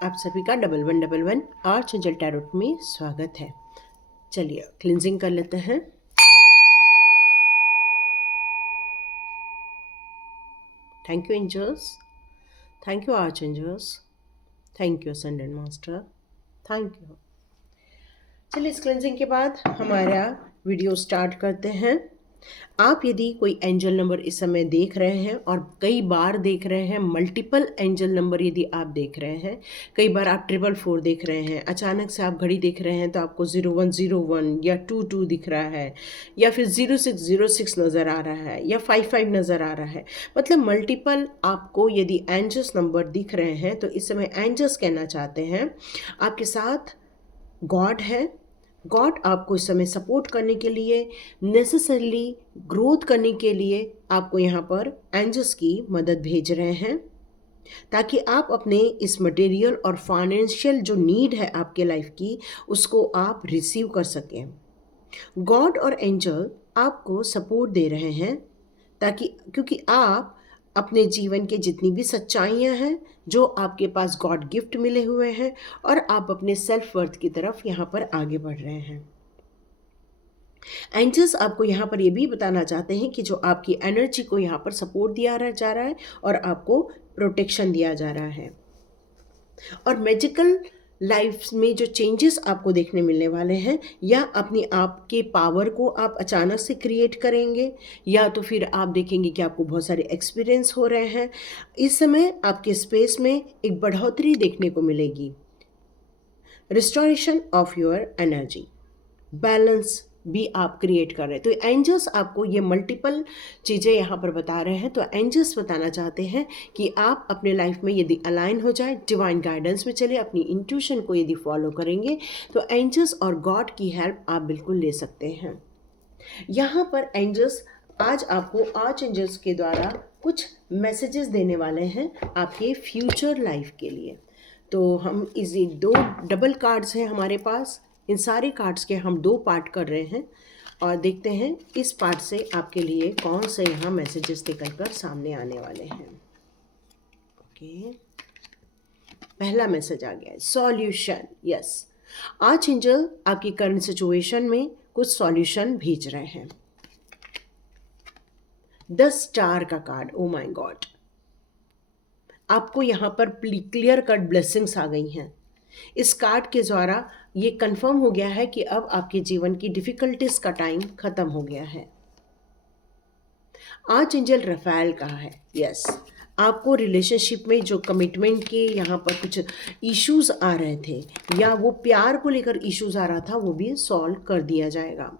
आप सभी का 1111 आर्चएंजल टैरोट में स्वागत है। चलिए क्लिंजिंग कर लेते हैं। Thank you angels, thank you archangels, thank you ascendant master, thank you. चलिए इस क्लिंजिंग के बाद हमारा वीडियो स्टार्ट करते हैं। आप यदि कोई एंजल नंबर इस समय देख रहे हैं और कई बार देख रहे हैं, मल्टीपल एंजल नंबर यदि आप देख रहे हैं, कई बार आप 444 देख रहे हैं, अचानक से आप घड़ी देख रहे हैं तो आपको 0101 या 22 दिख रहा है, या फिर 0606 नज़र आ रहा है, या 55 नज़र आ रहा है, मतलब मल्टीपल आपको यदि एंजल्स नंबर दिख रहे हैं तो इस समय एंजल्स कहना चाहते हैं आपके साथ गॉड है। गॉड आपको इस समय सपोर्ट करने के लिए, नेसेसरली ग्रोथ करने के लिए आपको यहाँ पर एंजल्स की मदद भेज रहे हैं, ताकि आप अपने इस मटेरियल और फाइनेंशियल जो नीड है आपके लाइफ की, उसको आप रिसीव कर सकें। गॉड और एंजल आपको सपोर्ट दे रहे हैं ताकि, क्योंकि आप अपने जीवन के जितनी भी सच्चाइयाँ हैं जो आपके पास गॉड गिफ्ट मिले हुए हैं, और आप अपने सेल्फ वर्थ की तरफ यहाँ पर आगे बढ़ रहे हैं। एंजल्स आपको यहाँ पर ये भी बताना चाहते हैं कि जो आपकी एनर्जी को यहाँ पर सपोर्ट दिया जा रहा है और आपको प्रोटेक्शन दिया जा रहा है। और मैजिकल लाइफ में जो चेंजेस आपको देखने मिलने वाले हैं, या अपनी आप के पावर को आप अचानक से क्रिएट करेंगे, या तो फिर आप देखेंगे कि आपको बहुत सारे एक्सपीरियंस हो रहे हैं। इस समय आपके स्पेस में एक बढ़ोतरी देखने को मिलेगी। Restoration of your energy, balance भी आप क्रिएट कर रहे हैं। तो एंजल्स आपको ये मल्टीपल चीज़ें यहाँ पर बता रहे हैं। तो एंजल्स बताना चाहते हैं कि आप अपने लाइफ में यदि अलाइन हो जाए, डिवाइन गाइडेंस में चले, अपनी इंट्यूशन को यदि फॉलो करेंगे, तो एंजल्स और गॉड की हेल्प आप बिल्कुल ले सकते हैं। यहाँ पर एंजल्स आज आपको आर्च एंजल्स के द्वारा कुछ मैसेजेस देने वाले हैं आपके फ्यूचर लाइफ के लिए। तो हम इसी दो डबल कार्ड्स हैं हमारे पास, इन सारे कार्ड्स के हम 2 पार्ट कर रहे हैं, और देखते हैं इस पार्ट से आपके लिए कौन से यहाँ मैसेजेस निकल कर सामने आने वाले हैं। ओके, पहला मैसेज आ गया है, सॉल्यूशन। यस, आर्च एंजल आपकी करंट सिचुएशन में कुछ सॉल्यूशन भेज रहे हैं। 10 स्टार का कार्ड, ओ माय गॉड, आपको यहाँ पर क्लियर कट ब्लेसिंग्स आ गई हैं। इस कार्ड के द्वारा ये कंफर्म हो गया है कि अब आपके जीवन की डिफिकल्टीज का टाइम खत्म हो गया है। आर्च एंजल रफाएल का है। यस, आपको रिलेशनशिप में जो कमिटमेंट के यहाँ पर कुछ इश्यूज आ रहे थे, या वो प्यार को लेकर इश्यूज आ रहा था, वो भी सॉल्व कर दिया जाएगा।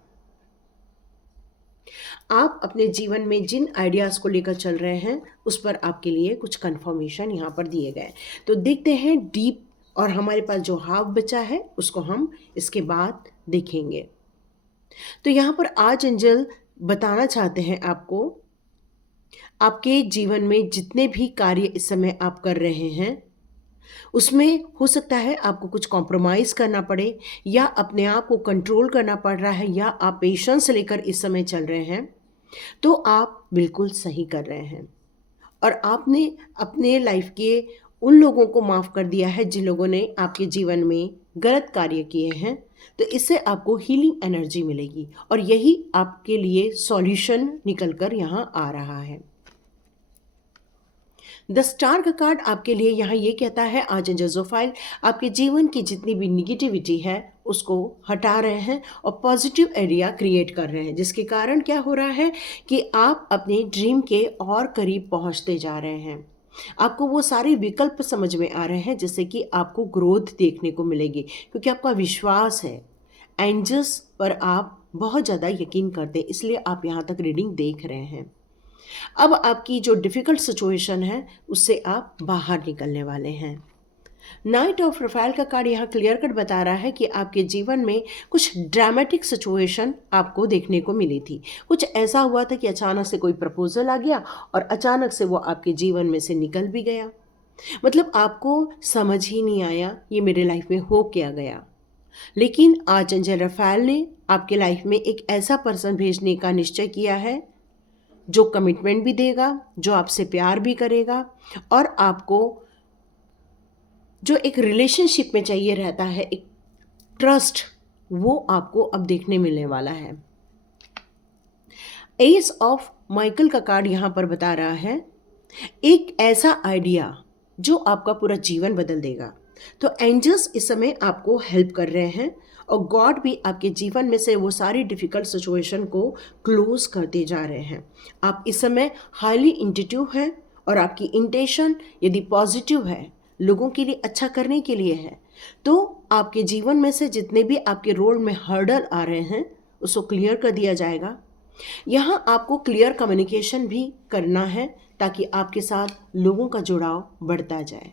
आप अपने जीवन में जिन आइडियाज़ को लेकर चल रहे हैं उस पर आपके लिए कुछ कंफर्मेशन यहाँ पर दिए गए। तो देखते हैं डीप, और हमारे पास जो हाफ बचा है उसको हम इसके बाद देखेंगे। तो यहाँ पर आर्च एंजल बताना चाहते हैं आपको, आपके जीवन में जितने भी कार्य इस समय आप कर रहे हैं उसमें हो सकता है आपको कुछ कॉम्प्रोमाइज़ करना पड़े, या अपने आप को कंट्रोल करना पड़ रहा है, या आप पेशेंस लेकर इस समय चल रहे हैं, तो आप बिल्कुल सही कर रहे हैं। और आपने अपने लाइफ के उन लोगों को माफ़ कर दिया है जिन लोगों ने आपके जीवन में गलत कार्य किए हैं। तो इससे आपको हीलिंग एनर्जी मिलेगी, और यही आपके लिए सॉल्यूशन निकल कर यहाँ आ रहा है। 10 स्टार का कार्ड आपके लिए यहाँ ये कहता है, आज जजोफाइल आपके जीवन की जितनी भी निगेटिविटी है उसको हटा रहे हैं और पॉजिटिव एरिया क्रिएट कर रहे हैं, जिसके कारण क्या हो रहा है कि आप अपने ड्रीम के और करीब पहुँचते जा रहे हैं। आपको वो सारे विकल्प समझ में आ रहे हैं जिससे कि आपको ग्रोथ देखने को मिलेगी, क्योंकि आपका विश्वास है एंजल्स पर, आप बहुत ज़्यादा यकीन करते हैं, इसलिए आप यहाँ तक रीडिंग देख रहे हैं। अब आपकी जो डिफ़िकल्ट सिचुएशन है उससे आप बाहर निकलने वाले हैं। नाइट ऑफ रफाइल का कार्ड यहाँ क्लियर कट बता रहा है कि आपके जीवन में कुछ ड्रामेटिक सिचुएशन आपको देखने को मिली थी। कुछ ऐसा हुआ था कि अचानक से कोई प्रपोजल आ गया और अचानक से वो आपके जीवन में से निकल भी गया। मतलब आपको समझ ही नहीं आया ये मेरे लाइफ में हो क्या गया। लेकिन आज एंजल रफाइल ने आपके लाइफ में एक ऐसा पर्सन भेजने का निश्चय किया है जो कमिटमेंट भी देगा, जो आपसे प्यार भी करेगा, और आपको जो एक रिलेशनशिप में चाहिए रहता है, एक ट्रस्ट, वो आपको अब देखने मिलने वाला है। एस ऑफ माइकल का कार्ड यहाँ पर बता रहा है एक ऐसा आइडिया जो आपका पूरा जीवन बदल देगा। तो एंजल्स इस समय आपको हेल्प कर रहे हैं और गॉड भी आपके जीवन में से वो सारी डिफ़िकल्ट सिचुएशन को क्लोज करते जा रहे हैं। आप इस समय हाईली इंट्यूटिव हैं और आपकी इंटेंशन यदि पॉजिटिव है, लोगों के लिए अच्छा करने के लिए है, तो आपके जीवन में से जितने भी आपके रोड में हर्डल आ रहे हैं उसको क्लियर कर दिया जाएगा। यहाँ आपको क्लियर कम्युनिकेशन भी करना है ताकि आपके साथ लोगों का जुड़ाव बढ़ता जाए।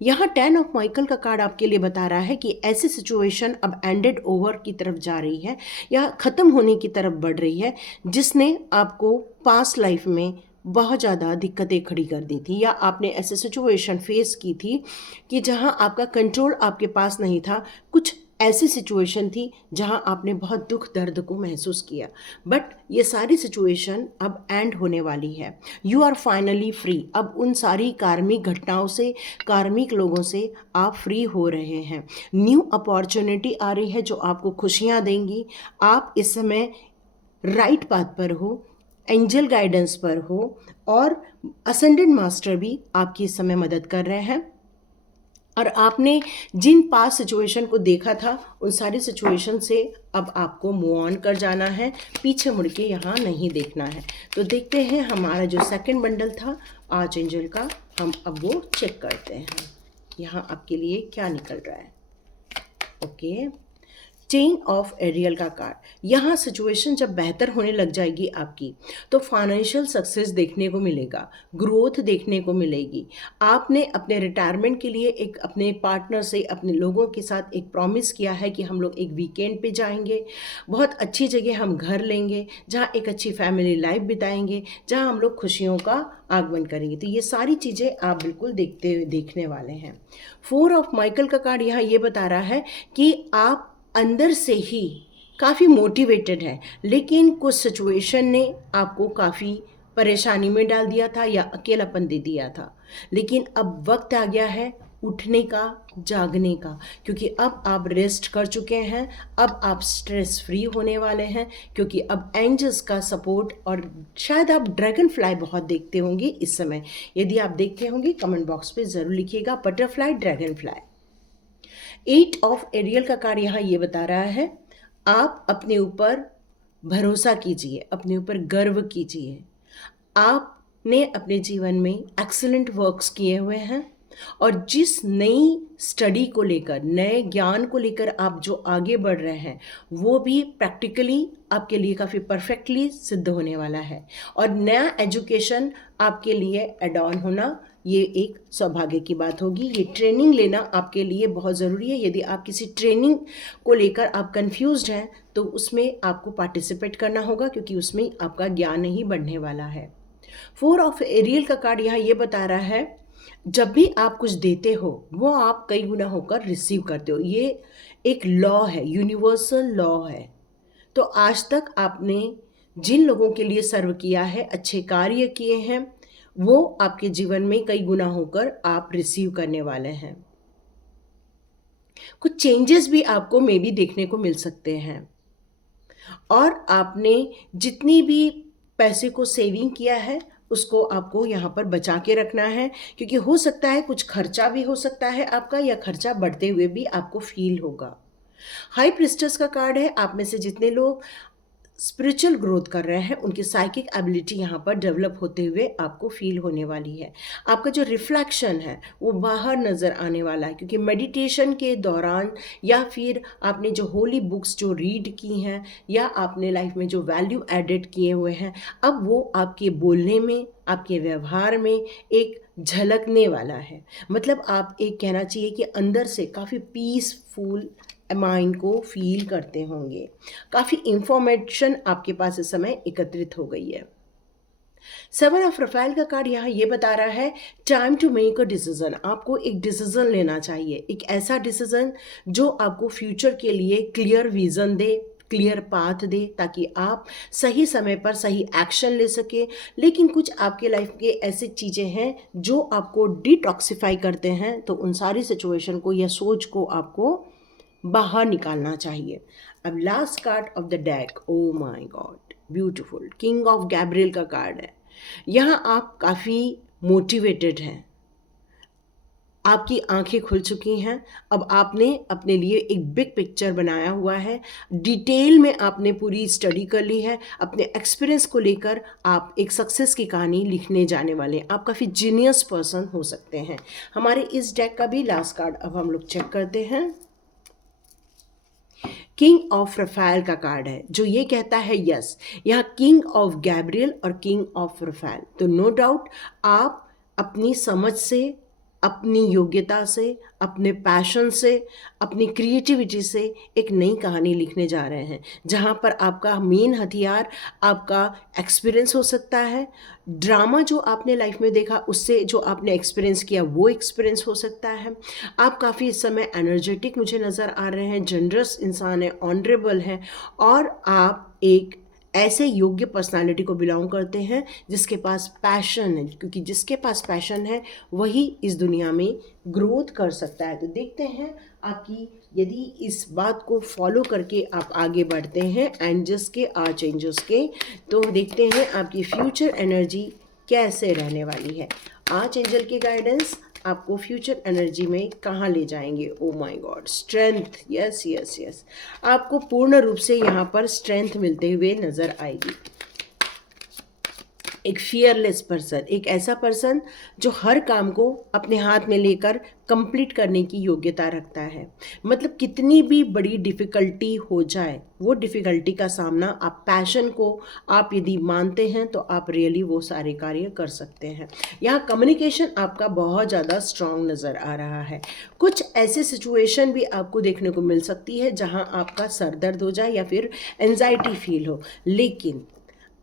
यहाँ 10 ऑफ माइकल का कार्ड आपके लिए बता रहा है कि ऐसी सिचुएशन अब एंडेड ओवर की तरफ जा रही है या ख़त्म होने की तरफ बढ़ रही है, जिसने आपको पास्ट लाइफ में बहुत ज़्यादा दिक्कतें खड़ी कर दी थी, या आपने ऐसे सिचुएशन फेस की थी कि जहाँ आपका कंट्रोल आपके पास नहीं था। कुछ ऐसी सिचुएशन थी जहां आपने बहुत दुख दर्द को महसूस किया, बट ये सारी सिचुएशन अब एंड होने वाली है। You are finally free. अब उन सारी कार्मिक घटनाओं से, कार्मिक लोगों से आप फ्री हो रहे हैं। न्यू अपॉर्चुनिटी आ रही है जो आपको खुशियां देंगी। आप इस समय राइट पाथ पर हो, एंजल गाइडेंस पर हो, और असेंडेंट मास्टर भी आपकी इस समय मदद कर रहे हैं। और आपने जिन पास सिचुएशन को देखा था उन सारी सिचुएशन से अब आपको मूव ऑन कर जाना है, पीछे मुड़ के यहाँ नहीं देखना है। तो देखते हैं हमारा जो सेकंड बंडल था आर्च एंजल का, हम अब वो चेक करते हैं यहाँ आपके लिए क्या निकल रहा है। ओके, चेन ऑफ एरियल का कार्ड। यहाँ सिचुएशन जब बेहतर होने लग जाएगी आपकी, तो फाइनेंशियल सक्सेस देखने को मिलेगा, ग्रोथ देखने को मिलेगी। आपने अपने रिटायरमेंट के लिए एक अपने पार्टनर से, अपने लोगों के साथ एक प्रॉमिस किया है कि हम लोग एक वीकेंड पे जाएंगे, बहुत अच्छी जगह हम घर लेंगे, जहाँ एक अच्छी फैमिली लाइफ बिताएंगे, जहाँ हम लोग खुशियों का आगमन करेंगे। तो ये सारी चीज़ें आप बिल्कुल देखने वाले हैं। 4 ऑफ माइकल का कार्ड यहाँ ये बता रहा है कि आप अंदर से ही काफ़ी मोटिवेटेड है, लेकिन कुछ सिचुएशन ने आपको काफ़ी परेशानी में डाल दिया था या अकेलापन दे दिया था। लेकिन अब वक्त आ गया है उठने का, जागने का, क्योंकि अब आप रेस्ट कर चुके हैं। अब आप स्ट्रेस फ्री होने वाले हैं, क्योंकि अब एंजल्स का सपोर्ट, और शायद आप ड्रैगन फ्लाई बहुत देखते होंगे इस समय। यदि आप देखते होंगे कमेंट बॉक्स पे ज़रूर लिखिएगा, butterfly, dragonfly. 8 of aerial का कार्ड यहाँ ये बता रहा है आप अपने ऊपर भरोसा कीजिए, अपने ऊपर गर्व कीजिए। आपने अपने जीवन में एक्सीलेंट वर्क्स किए हुए हैं, और जिस नई स्टडी को लेकर, नए ज्ञान को लेकर आप जो आगे बढ़ रहे हैं, वो भी प्रैक्टिकली आपके लिए काफ़ी परफेक्टली सिद्ध होने वाला है। और नया एजुकेशन आपके लिए एड ऑन होना, ये एक सौभाग्य की बात होगी। ये ट्रेनिंग लेना आपके लिए बहुत ज़रूरी है। यदि आप किसी ट्रेनिंग को लेकर आप कंफ्यूज्ड हैं, तो उसमें आपको पार्टिसिपेट करना होगा, क्योंकि उसमें आपका ज्ञान ही बढ़ने वाला है। 4 ऑफ एरियल का कार्ड यहाँ ये बता रहा है जब भी आप कुछ देते हो, वो आप कई गुना होकर रिसीव करते हो। ये एक लॉ है, यूनिवर्सल लॉ है। तो आज तक आपने जिन लोगों के लिए सर्व किया है, अच्छे कार्य किए हैं, वो आपके जीवन में कई गुना होकर आप रिसीव करने वाले हैं। कुछ चेंजेस भी आपको मे बी देखने को मिल सकते हैं। और आपने जितनी भी पैसे को सेविंग किया है, उसको आपको यहाँ पर बचा के रखना है, क्योंकि हो सकता है कुछ खर्चा भी हो सकता है आपका, या खर्चा बढ़ते हुए भी आपको फील होगा। हाई प्रिस्टेस का कार्ड है। आप में से जितने लोग स्पिरिचुअल ग्रोथ कर रहे हैं, उनकी साइकिक एबिलिटी यहाँ पर डेवलप होते हुए आपको फील होने वाली है। आपका जो रिफ्लेक्शन है वो बाहर नज़र आने वाला है, क्योंकि मेडिटेशन के दौरान, या फिर आपने जो होली बुक्स जो रीड की हैं, या आपने लाइफ में जो वैल्यू एडेड किए हुए हैं, अब वो आपके बोलने में, आपके व्यवहार में एक झलकने वाला है। मतलब आप एक कहना चाहिए कि अंदर से काफ़ी पीसफुल माइंड को फील करते होंगे। काफ़ी इंफॉर्मेशन आपके पास इस समय एकत्रित हो गई है। 7 ऑफ रफेल का कार्ड यहाँ ये बता रहा है time to make a decision. आपको एक डिसीजन लेना चाहिए, एक ऐसा डिसीजन जो आपको फ्यूचर के लिए क्लियर विजन दे, क्लियर पाथ दे ताकि आप सही समय पर सही एक्शन ले सके। लेकिन कुछ आपके लाइफ के ऐसी चीज़ें हैं जो आपको डिटॉक्सिफाई करते हैं, तो उन सारी सिचुएशन को या सोच को आपको बाहर निकालना चाहिए। अब last card of the deck, oh my God beautiful, king of Gabriel का कार्ड है। यहाँ आप काफ़ी मोटिवेटेड हैं, आपकी आंखें खुल चुकी हैं। अब आपने अपने लिए एक बिग पिक्चर बनाया हुआ है, डिटेल में आपने पूरी स्टडी कर ली है। अपने एक्सपीरियंस को लेकर आप एक सक्सेस की कहानी लिखने जाने वाले हैं। आप काफ़ी जीनियस पर्सन हो सकते हैं। हमारे इस डेक का भी लास्ट कार्ड अब हम लोग चेक करते हैं। किंग ऑफ रफाइल का कार्ड है जो ये कहता है यस, यहाँ किंग ऑफ गैब्रियल और किंग ऑफ रफाइल, तो नो डाउट आप अपनी समझ से, अपनी योग्यता से, अपने पैशन से, अपनी क्रिएटिविटी से एक नई कहानी लिखने जा रहे हैं, जहाँ पर आपका मेन हथियार आपका एक्सपीरियंस हो सकता है। ड्रामा जो आपने लाइफ में देखा उससे जो आपने एक्सपीरियंस किया वो एक्सपीरियंस हो सकता है। आप काफ़ी इस समय एनर्जेटिक मुझे नज़र आ रहे हैं, जनरस इंसान है, ऑनरेबल हैं, और आप एक ऐसे योग्य पर्सनालिटी को बिलोंग करते हैं जिसके पास पैशन है, क्योंकि जिसके पास पैशन है वही इस दुनिया में ग्रोथ कर सकता है। तो देखते हैं आपकी, यदि इस बात को फॉलो करके आप आगे बढ़ते हैं एंजल्स के, आर्च एंजल्स के, तो देखते हैं आपकी फ्यूचर एनर्जी कैसे रहने वाली है। आर्च एंजल के गाइडेंस आपको फ्यूचर एनर्जी में कहाँ ले जाएंगे। Oh my God, strength, yes yes yes, आपको पूर्ण रूप से यहाँ पर स्ट्रेंथ मिलते हुए नज़र आएगी। एक फियरलेस पर्सन, एक ऐसा पर्सन जो हर काम को अपने हाथ में लेकर कंप्लीट करने की योग्यता रखता है। मतलब कितनी भी बड़ी डिफ़िकल्टी हो जाए, वो डिफ़िकल्टी का सामना आप पैशन को आप यदि मानते हैं तो आप रियली वो सारे कार्य कर सकते हैं। यहाँ कम्युनिकेशन आपका बहुत ज़्यादा स्ट्रांग नज़र आ रहा है। कुछ ऐसे सिचुएशन भी आपको देखने को मिल सकती है जहाँ आपका सर दर्द हो जाए या फिर एंजाइटी फील हो, लेकिन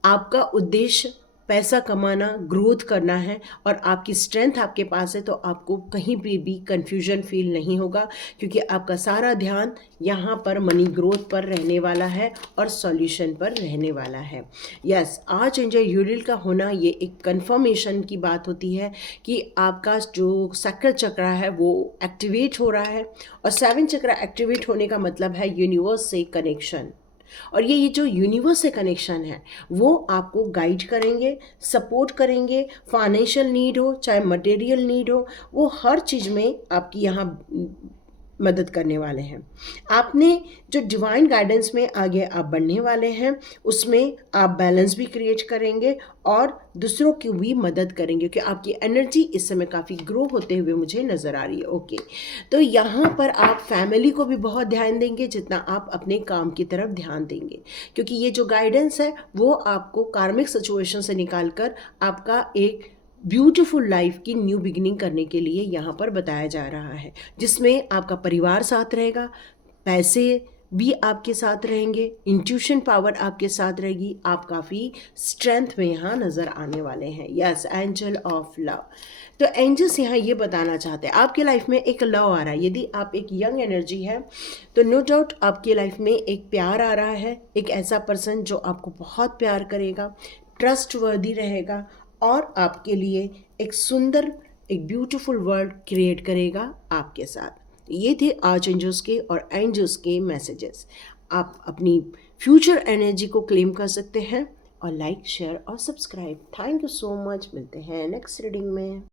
आपका उद्देश्य पैसा कमाना, ग्रोथ करना है और आपकी स्ट्रेंथ आपके पास है, तो आपको कहीं भी कंफ्यूजन फील नहीं होगा, क्योंकि आपका सारा ध्यान यहाँ पर मनी ग्रोथ पर रहने वाला है और सॉल्यूशन पर रहने वाला है। यस, आर्च एंजल यूरियल का होना ये एक कंफर्मेशन की बात होती है कि आपका जो सैक्रल चक्र है वो एक्टिवेट हो रहा है, और 7 चक्र एक्टिवेट होने का मतलब है यूनिवर्स से कनेक्शन। और ये जो यूनिवर्स से कनेक्शन है वो आपको गाइड करेंगे, सपोर्ट करेंगे। फाइनेंशियल नीड हो चाहे मटेरियल नीड हो, वो हर चीज़ में आपकी यहाँ मदद करने वाले हैं। आपने जो डिवाइन गाइडेंस में आगे आप बढ़ने वाले हैं उसमें आप बैलेंस भी क्रिएट करेंगे और दूसरों की भी मदद करेंगे, क्योंकि आपकी एनर्जी इस समय काफ़ी ग्रो होते हुए मुझे नज़र आ रही है। ओके, तो यहाँ पर आप फैमिली को भी बहुत ध्यान देंगे जितना आप अपने काम की तरफ ध्यान देंगे, क्योंकि ये जो गाइडेंस है वो आपको कार्मिक सिचुएशन से निकाल कर आपका एक ब्यूटीफुल लाइफ की न्यू बिगिनिंग करने के लिए यहाँ पर बताया जा रहा है, जिसमें आपका परिवार साथ रहेगा, पैसे भी आपके साथ रहेंगे, इंट्यूशन पावर आपके साथ रहेगी, आप काफ़ी स्ट्रेंथ में यहाँ नज़र आने वाले हैं। Yes, angel of love. तो एंजल्स यहाँ ये बताना चाहते हैं आपके लाइफ में एक लव आ रहा है। यदि आप एक यंग एनर्जी है तो नो डाउट आपके लाइफ में एक प्यार आ रहा है, एक ऐसा पर्सन जो आपको बहुत प्यार करेगा, ट्रस्टवर्दी रहेगा और आपके लिए एक सुंदर, एक ब्यूटीफुल वर्ल्ड क्रिएट करेगा आपके साथ। ये थे आर्च एंजल्स के और एंजल्स के मैसेजेस। आप अपनी फ्यूचर एनर्जी को क्लेम कर सकते हैं और लाइक, शेयर और subscribe. Thank you so much. मिलते हैं नेक्स्ट रीडिंग में।